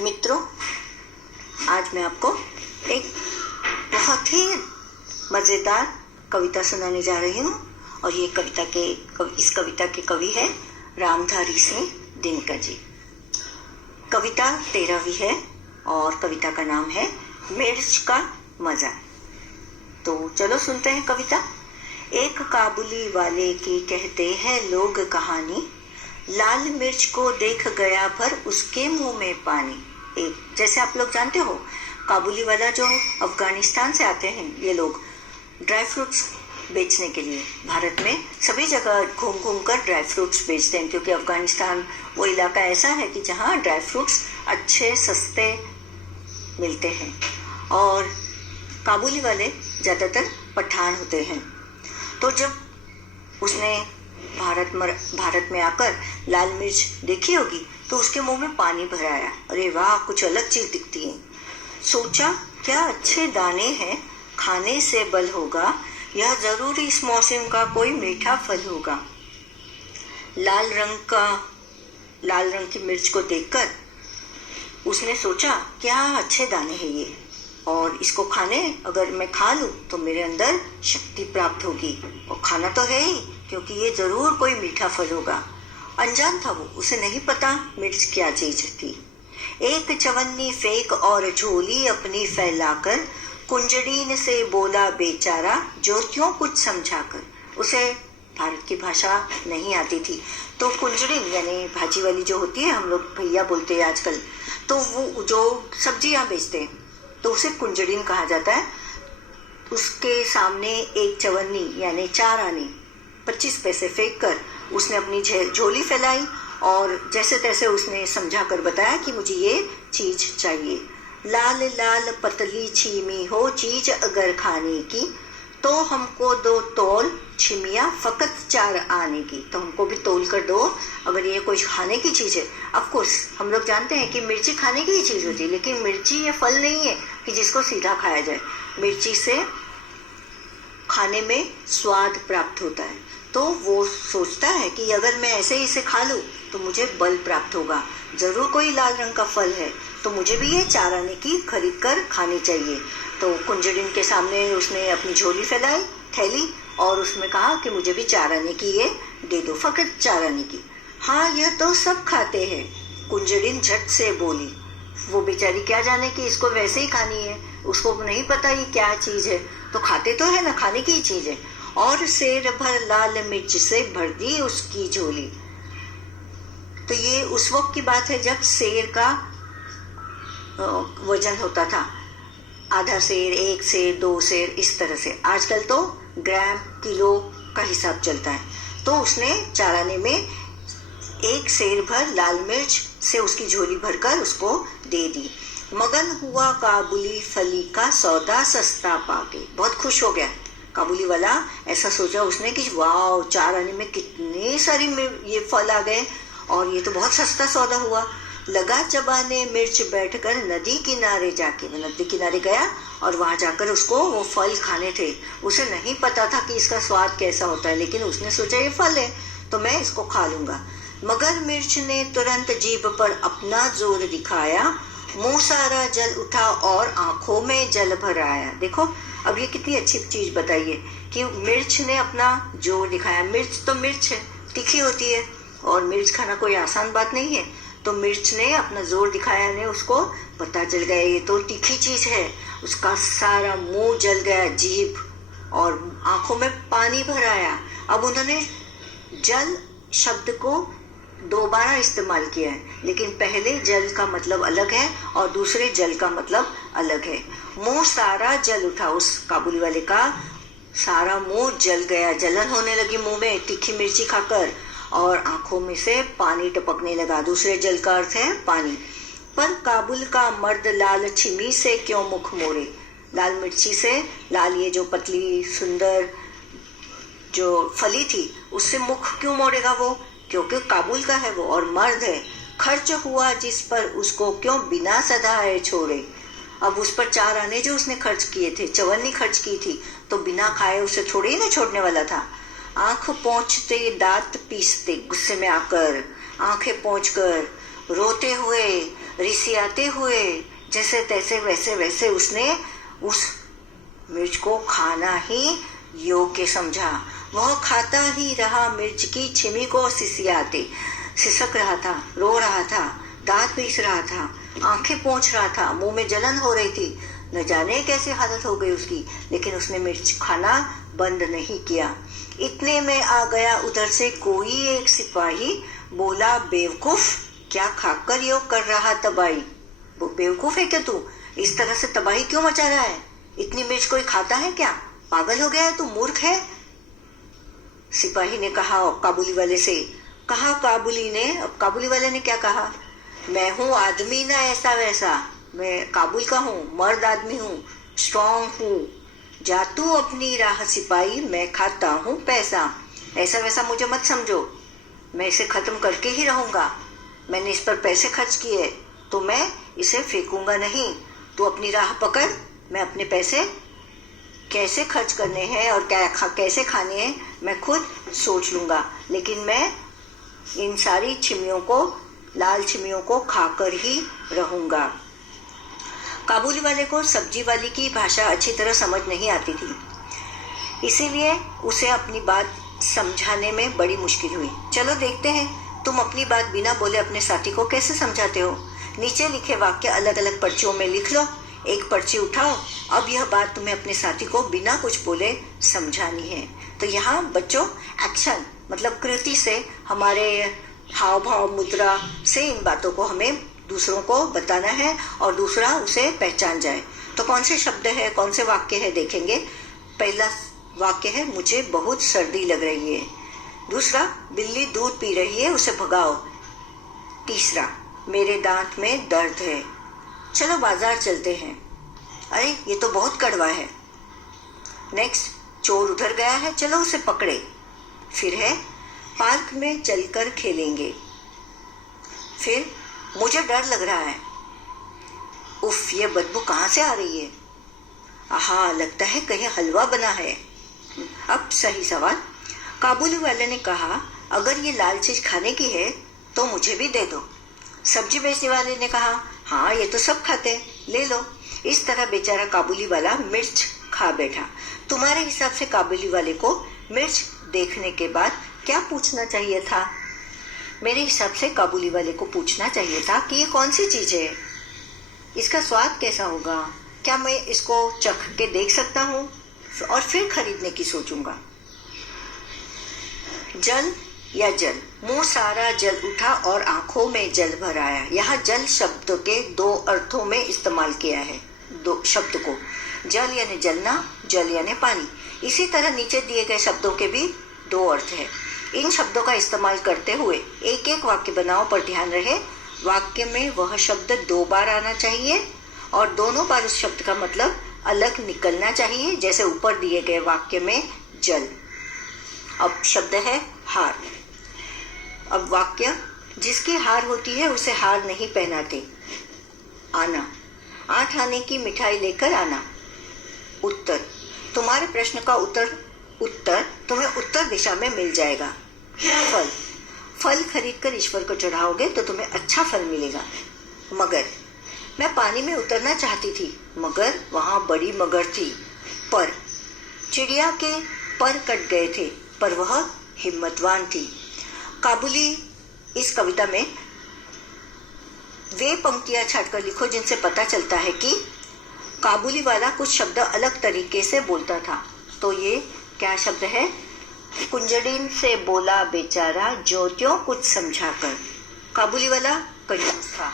मित्रों, आज मैं आपको एक बहुत ही मज़ेदार कविता सुनाने जा रही हूँ और ये इस कविता के कवि है रामधारी सिंह दिनकर जी। कविता 13वीं है और कविता का नाम है मिर्च का मज़ा। तो चलो सुनते हैं कविता। एक काबुली वाले की कहते हैं लोग कहानी, लाल मिर्च को देख गया पर उसके मुंह में पानी। एक जैसे आप लोग जानते हो, काबुली वाला जो अफगानिस्तान से आते हैं, ये लोग ड्राई फ्रूट्स बेचने के लिए भारत में सभी जगह घूम घूम कर ड्राई फ्रूट्स बेचते हैं, क्योंकि अफगानिस्तान वो इलाका ऐसा है कि जहाँ ड्राई फ्रूट्स अच्छे सस्ते मिलते हैं और काबुली वाले ज़्यादातर पठान होते हैं। तो जब उसने भारत में आकर लाल मिर्च देखी होगी तो उसके मुंह में पानी भर आया। अरे वाह, कुछ अलग चीज दिखती है। सोचा क्या अच्छे दाने हैं, खाने से बल होगा, यह जरूर इस मौसम का कोई मीठा फल होगा। लाल रंग की मिर्च को देखकर उसने सोचा क्या अच्छे दाने हैं ये, और इसको अगर मैं खा लूं तो मेरे अंदर शक्ति प्राप्त होगी, और खाना तो है ही क्योंकि ये जरूर कोई मीठा फल होगा। अनजान था वो, उसे नहीं पता मिर्च क्या चीज थी। एक चवन्नी फेंक और झोली अपनी फैलाकर कुंजड़ीन से बोला बेचारा ज्योतियों कुछ समझाकर। उसे भारत की भाषा नहीं आती थी, तो कुंजड़ीन यानी भाजी वाली जो होती है, हम लोग भैया बोलते हैं आजकल, तो वो जो सब्जियां बेचते हैं तो उसे कुंजड़ीन कहा जाता है। उसके सामने एक चवन्नी यानी 4 आने 25 पैसे फेंक कर उसने अपनी झोली फैलाई और जैसे तैसे उसने समझा कर बताया कि मुझे ये चीज चाहिए। लाल लाल पतली छीमी हो चीज अगर खाने की, तो हमको 2 तोल छिमिया फकत 4 आने की। तो हमको भी तोल कर दो अगर ये कोई खाने की चीज है। ऑफ कोर्स हम लोग जानते हैं कि मिर्ची खाने की ही चीज होती है, लेकिन मिर्ची ये फल नहीं है कि जिसको सीधा खाया जाए। मिर्ची से खाने में स्वाद प्राप्त होता है, तो वो सोचता है कि अगर मैं ऐसे ही इसे खा लूं तो मुझे बल प्राप्त होगा, जरूर कोई लाल रंग का फल है, तो मुझे भी ये 4 आने की खरीद कर खानी चाहिए। तो कुंजड़िन के सामने उसने अपनी झोली फैलाई, थैली, और उसमें कहा कि मुझे भी 4 आने की ये दे दो, फकत 4 आने की। हाँ, यह तो सब खाते हैं, कुंजड़िन झट से बोली। वो बेचारी क्या जाने कि इसको वैसे ही खानी है, उसको नहीं पता ये क्या चीज है, तो खाते तो है ना, खाने की ही चीज है। और शेर भर लाल मिर्च से भर दी उसकी झोली। तो ये उस वक्त की बात है जब शेर का वजन होता था, आधा शेर, 1 शेर, 2 शेर, इस तरह से। आजकल तो ग्राम किलो का हिसाब चलता है। तो उसने 4 आने में 1 शेर भर लाल मिर्च से उसकी झोली भरकर उसको दे दी। मगन हुआ काबुली फली का सौदा सस्ता पाके। बहुत खुश हो गया काबुली वाला। ऐसा सोचा उसने कि वाह, 4 आने में कितने सारी ये फल आ गए और ये तो बहुत सस्ता सौदा हुआ। लगा चबाने मिर्च बैठकर नदी किनारे जाके। नदी किनारे गया और वहां जाकर उसको वो फल खाने थे। उसे नहीं पता था कि इसका स्वाद कैसा होता है, लेकिन उसने सोचा ये फल है तो मैं इसको खा लूंगा। मगर मिर्च ने तुरंत जीभ पर अपना जोर दिखाया, मुंह सारा जल उठा और आंखों में जल भर आया। देखो अब ये कितनी अच्छी चीज बताइए कि मिर्च ने अपना जोर दिखाया। मिर्च तो मिर्च है, तीखी होती है, और मिर्च खाना कोई आसान बात नहीं है। तो मिर्च ने अपना जोर दिखाया, ने उसको पता चल गया ये तो तीखी चीज है। उसका सारा मुंह जल गया, जीभ, और आंखों में पानी भर आया। अब उन्होंने जल शब्द को दोबारा इस्तेमाल किया है, लेकिन पहले जल का मतलब अलग है और दूसरे जल का मतलब अलग है। मुंह सारा जल उठा, उस काबुली वाले का सारा मुंह जल गया, जलन होने लगी मुंह में तीखी मिर्ची खाकर, और आंखों में से पानी टपकने लगा। दूसरे जल का अर्थ है पानी। पर काबुल का मर्द लाल छिमी से क्यों मुख मोड़े। लाल मिर्ची से, लाल ये जो पतली सुंदर जो फली थी, उससे मुख क्यों मोड़ेगा वो, क्योंकि काबुल का है वो और मर्द है। खर्च हुआ जिस पर उसको क्यों बिना सधाए छोड़े। अब उस पर 4 आने जो उसने खर्च किए थे, चवन्नी खर्च की थी, तो बिना खाए उसे थोड़ी ही ना छोड़ने वाला था। आंख पोंछते दांत पीसते, गुस्से में आकर आंखें पोंछकर रोते हुए सिसियाते हुए जैसे तैसे वैसे वैसे उसने उस मिर्च को खाना ही योग्य समझा। वह खाता ही रहा मिर्च की छिमी को सिसियाते, सिसक रहा था, रो रहा था, दांत पीस रहा था, आंखें पोंछ रहा था, मुंह में जलन हो रही थी। न जाने कैसी हालत हो गई उसकी, लेकिन उसने मिर्च खाना बंद नहीं किया। इतने में आ गया उधर से कोई एक सिपाही, बोला, बेवकूफ, क्या खाकर यो कर रहा तबाही? वो बेवकूफ है क्या तू? इस तरह से तबाही क्यों मचा रहा है? इतनी मिर्च कोई खाता है क्या? पागल हो गया है तू? मूर्ख है? सिपाही ने कहा काबुली वाले से। कहा काबुली ने। अब काबुली वाले ने क्या कहा? मैं हूँ आदमी ना ऐसा वैसा, मैं काबुल का हूँ, मर्द आदमी हूँ, स्ट्रांग हूँ। जा तू अपनी राह सिपाही, मैं खाता हूँ पैसा। ऐसा वैसा मुझे मत समझो, मैं इसे खत्म करके ही रहूंगा। मैंने इस पर पैसे खर्च किए तो मैं इसे फेंकूंगा नहीं। तू अपनी राह पकड़, मैं अपने पैसे कैसे खर्च करने हैं और कैसे खाने हैं मैं खुद सोच लूंगा, लेकिन मैं इन सारी छिमियों को, लाल छिमियों को खाकर ही रहूंगा। काबुली वाले को सब्जी वाली की भाषा अच्छी तरह समझ नहीं आती थी, इसीलिए उसे अपनी बात समझाने में बड़ी मुश्किल हुई। चलो देखते हैं तुम अपनी बात बिना बोले अपने साथी को कैसे समझाते हो। नीचे लिखे वाक्य अलग अलग पर्चियों में लिख लो। एक पर्ची उठाओ। अब यह बात तुम्हें अपने साथी को बिना कुछ बोले समझानी है। तो यहाँ बच्चों एक्शन मतलब कृति से, हमारे हाव भाव मुद्रा से इन बातों को हमें दूसरों को बताना है और दूसरा उसे पहचान जाए। तो कौन से शब्द है, कौन से वाक्य है देखेंगे। पहला वाक्य है, मुझे बहुत सर्दी लग रही है। दूसरा, बिल्ली दूध पी रही है, उसे भगाओ। तीसरा, मेरे दांत में दर्द है, चलो बाजार चलते हैं। अरे ये तो बहुत कड़वा है। नेक्स्ट, चोर उधर गया है, चलो उसे पकड़े। फिर है, पार्क में चलकर खेलेंगे। फिर, मुझे डर लग रहा है। उफ, ये बदबू कहाँ से आ रही है? आहा, लगता है कहीं हलवा बना है। अब सही सवाल। काबुली वाले ने कहा, अगर ये लाल चीज खाने की है तो मुझे भी दे दो। सब्जी बेचने वाले ने कहा, हाँ ये तो सब खाते हैं, ले लो। इस तरह बेचारा काबुली वाला मिर्च खा बैठा। तुम्हारे हिसाब से काबुली वाले को मिर्च देखने के बाद क्या पूछना चाहिए था? मेरे हिसाब से काबुली वाले को पूछना चाहिए था कि ये कौन सी चीज है, इसका स्वाद कैसा होगा, क्या मैं इसको चख के देख सकता हूँ और फिर खरीदने की सोचूंगा। जल या जल, मुंह सारा जल उठा और आंखों में जल भर आया। यहाँ जल शब्द के दो अर्थों में इस्तेमाल किया है, दो शब्द को, जल यानी जलना, जल यानी पानी। इसी तरह नीचे दिए गए शब्दों के भी दो अर्थ है। इन शब्दों का इस्तेमाल करते हुए एक एक वाक्य बनाओ, पर ध्यान रहे वाक्य में वह शब्द 2 बार आना चाहिए और दोनों बार उस शब्द का मतलब अलग निकलना चाहिए, जैसे ऊपर दिए गए वाक्य में जल। अब शब्द है हार। अब वाक्य, जिसकी हार होती है उसे हार नहीं पहनाते। आना, 8 आने की मिठाई लेकर आना। उत्तर, तुम्हारे प्रश्न का उत्तर तुम्हें उत्तर दिशा में मिल जाएगा। फल, फल खरीदकर ईश्वर को चढ़ाओगे तो तुम्हें अच्छा फल मिलेगा। मगर, मैं पानी में उतरना चाहती थी मगर वहां बड़ी मगर थी। पर, चिड़िया के पर कट गए थे पर वह हिम्मतवान थी। काबुली इस कविता में वे पंक्तियां छाटकर लिखो जिनसे पता चलता है कि काबुली वाला कुछ शब्द अलग तरीके से बोलता था। तो ये क्या शब्द है? कुंजड़ीन से बोला बेचारा जो त्यों कुछ समझा कर। काबुली वाला कंजूस था,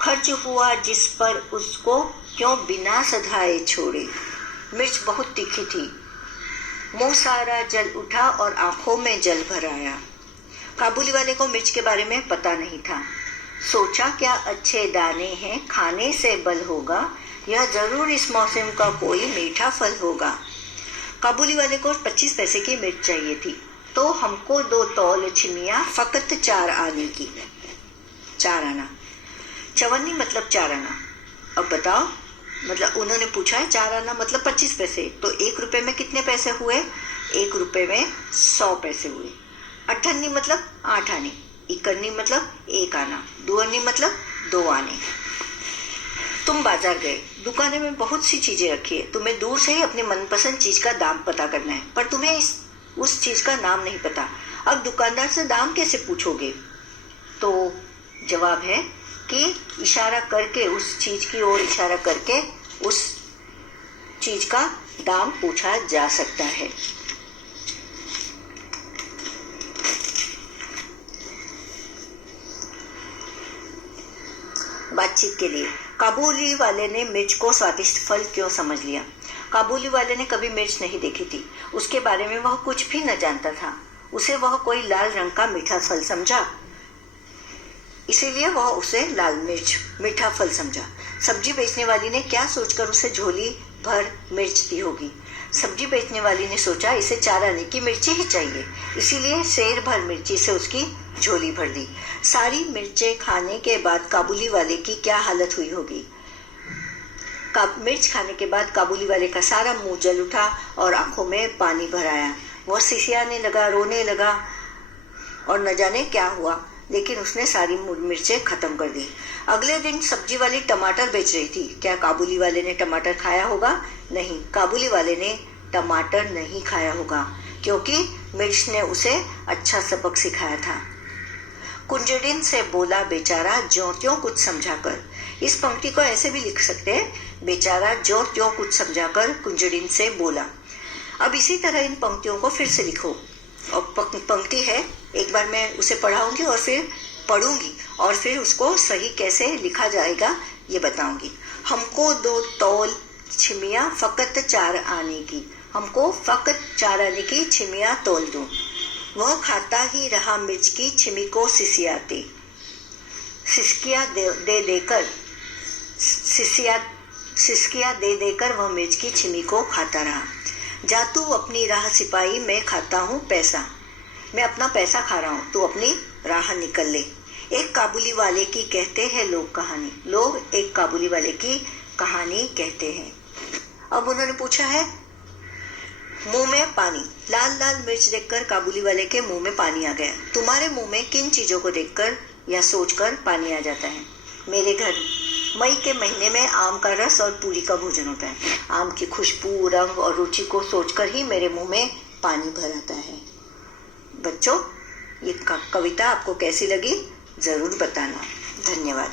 खर्च हुआ जिस पर उसको क्यों बिना सधाए छोड़े। मिर्च बहुत तीखी थी, मुंह सारा जल उठा और आंखों में जल भर आया। काबुली वाले को मिर्च के बारे में पता नहीं था। सोचा क्या अच्छे दाने हैं, खाने से बल होगा, यह जरूर इस मौसम का कोई मीठा फल होगा। काबुली वाले को 25 पैसे की मिर्च चाहिए थी, तो हमको 2 तौल छिमिया फकत 4 आने की। 4 आना, चवन्नी मतलब 4 आना। अब बताओ, मतलब उन्होंने पूछा है 4 आना मतलब 25 पैसे, तो 1 रुपए में कितने पैसे हुए? 1 रुपए में 100 पैसे हुए। अठन्नी मतलब 8 आने, इकन्नी मतलब 1 आना, दुअन्नी मतलब 2 आने। तुम बाजार गए, दुकान में बहुत सी चीजें रखी है, तुम्हें दूर से ही अपनी मनपसंद चीज का दाम पता करना है, पर तुम्हें उस चीज का नाम नहीं पता। अब दुकानदार से दाम कैसे पूछोगे? तो जवाब है कि इशारा करके, उस चीज की ओर इशारा करके उस चीज का दाम पूछा जा सकता है। बातचीत के लिए। काबुली वाले ने मिर्च को स्वादिष्ट फल क्यों समझ लिया? काबुली वाले ने कभी मिर्च नहीं देखी थी, उसके बारे में वह कुछ भी न जानता था। उसे वह कोई लाल रंग का मीठा फल समझा, इसीलिए वह उसे लाल मिर्च मीठा फल समझा। सब्जी बेचने वाली ने क्या सोचकर उसे झोली भर मिर्च दी होगी? सब्जी बेचने वाली ने सोचा इसे 4 आने की मिर्ची ही चाहिए, इसीलिए सेर भर मिर्ची से उसकी झोली भर दी। सारी मिर्चें खाने के बाद काबुली वाले की क्या हालत हुई होगी? मिर्च खाने के बाद काबुली वाले का सारा मुंह जल उठा और आंखों में पानी भर आया। वह सिसियाने लगा, रोने लगा और न जाने क्या हुआ, लेकिन उसने सारी मिर्चें खत्म कर दी। अगले दिन सब्जी वाली टमाटर बेच रही थी। क्या काबुली वाले ने टमाटर खाया होगा? नहीं, काबुली वाले ने टमाटर नहीं खाया होगा, क्योंकि मिर्च ने उसे अच्छा सबक सिखाया था। कुंजड़िन से बोला बेचारा ज्यों त्यों कुछ समझाकर। इस पंक्ति को ऐसे भी लिख सकते हैं, बेचारा ज्यों त्यों कुछ समझाकर कुंजड़िन से बोला। अब इसी तरह इन पंक्तियों को फिर से लिखो। और पंक्ति है, एक बार मैं उसे पढ़ाऊंगी और फिर पढ़ूंगी और फिर उसको सही कैसे लिखा जाएगा ये बताऊंगी। हमको 2 तौल छिमिया फकत 4 आने की। हमको फकत 4 आने की छिमिया तौल दो। वह खाता ही रहा मिर्च की छिमी को सिसियाते। सिसकिया दे देकर वह मिर्च की छिमी को खाता रहा। जा तू अपनी राह सिपाही, मैं खाता हूँ पैसा। मैं अपना पैसा खा रहा हूँ, तू अपनी राह निकल ले। एक काबुली वाले की कहते हैं लोग कहानी। लोग एक काबुली वाले की कहानी कहते हैं। अब उन्होंने पूछा है, मुंह में पानी। लाल लाल मिर्च देखकर काबुली वाले के मुंह में पानी आ गया। तुम्हारे मुंह में किन चीजों को देखकर या सोचकर पानी आ जाता है? मेरे घर मई के महीने में आम का रस और पूरी का भोजन होता है। आम की खुशबू, रंग और रुचि को सोचकर ही मेरे मुंह में पानी भर आता है। बच्चों, ये कविता आपको कैसी लगी जरूर बताना। धन्यवाद।